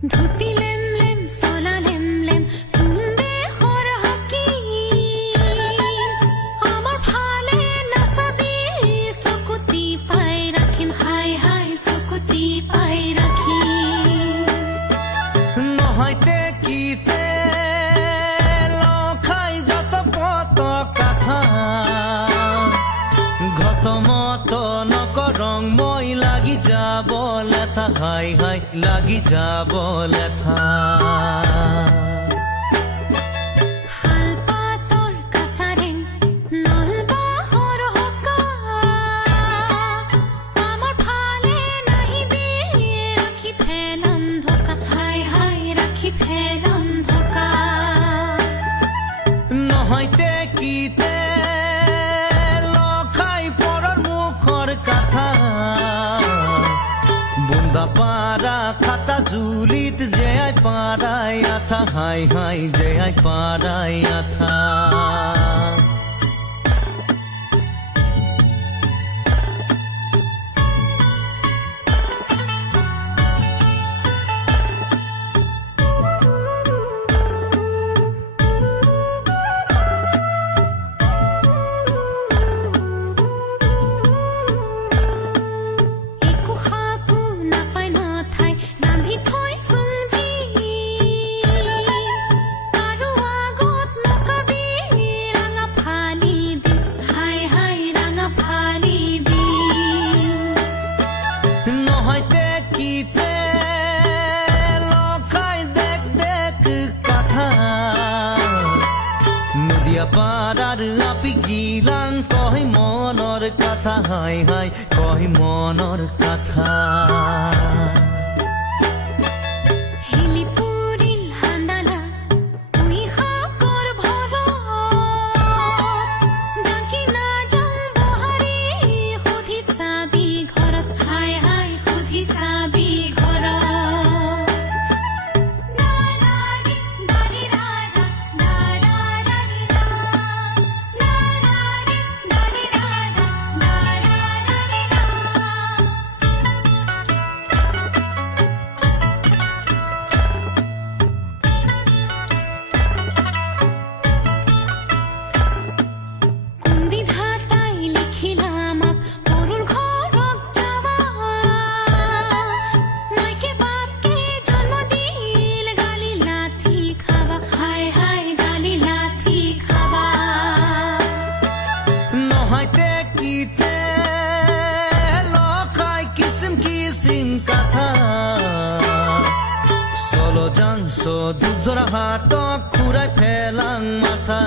dhoti lame lame চলা lame lame তুন্দে হৰ হকি আমাৰ ফালে নাচাবি চকুতি পাই ৰাখিম হাই হাই চকুতি পাই ৰাখিম নহয়তে কিতে লখাই যত পত কথা ঘটমত নকৰং মই লাগি যাব লেথা হাই হাই লাগি যাব লেথা শালপাতৰ কাছাৰেং নলবাহৰ হকা আমাৰ ফালে নাহিবি ৰাখি ফেলাম ধকা হাই হাই ৰাখি ফেলাম ধকা নহয়তে কিতে লখাই পৰৰ মুখৰ কথা বুন্দা পাৰা খাতা জুলিত জেয়াই পাৰাই আঠা হাই হাই জেয়াই পাৰাই আঠা একো শাকো নাপাই নথাই ৰান্ধি থৈ চুঞ্জি আৰু আগত নকাবি ৰাঙা ফালি দিম হাই হাই ৰাঙা ফালি দিম নহয়তে কিতে লখাই দেখ দেখ কথা নদিয়া পাৰাৰ আপি গিলান কয় মনৰ কথা হাই হাই কয় মনৰ কথা হিলি পুৰিল হান্দালা তুই শাকৰ ভৰত জাকি নাযাওঁ বহাৰী সুধি চাবি ঘৰত হাই হাই সুধি চাবি ঘৰত কোন বিধাতাই লিখিলা আমাক পৰুৰ ঘৰত যাবা মাইকে বাপকে জন্ম দিল গালি লাঠি খাবা হাই হাই গালি লাঠি খাবা নহয়তে কিতে লখাই কিসিম কিসিম কথা চলো যাং দুধৰা হাতক খুৰাই ফেলাং মাথা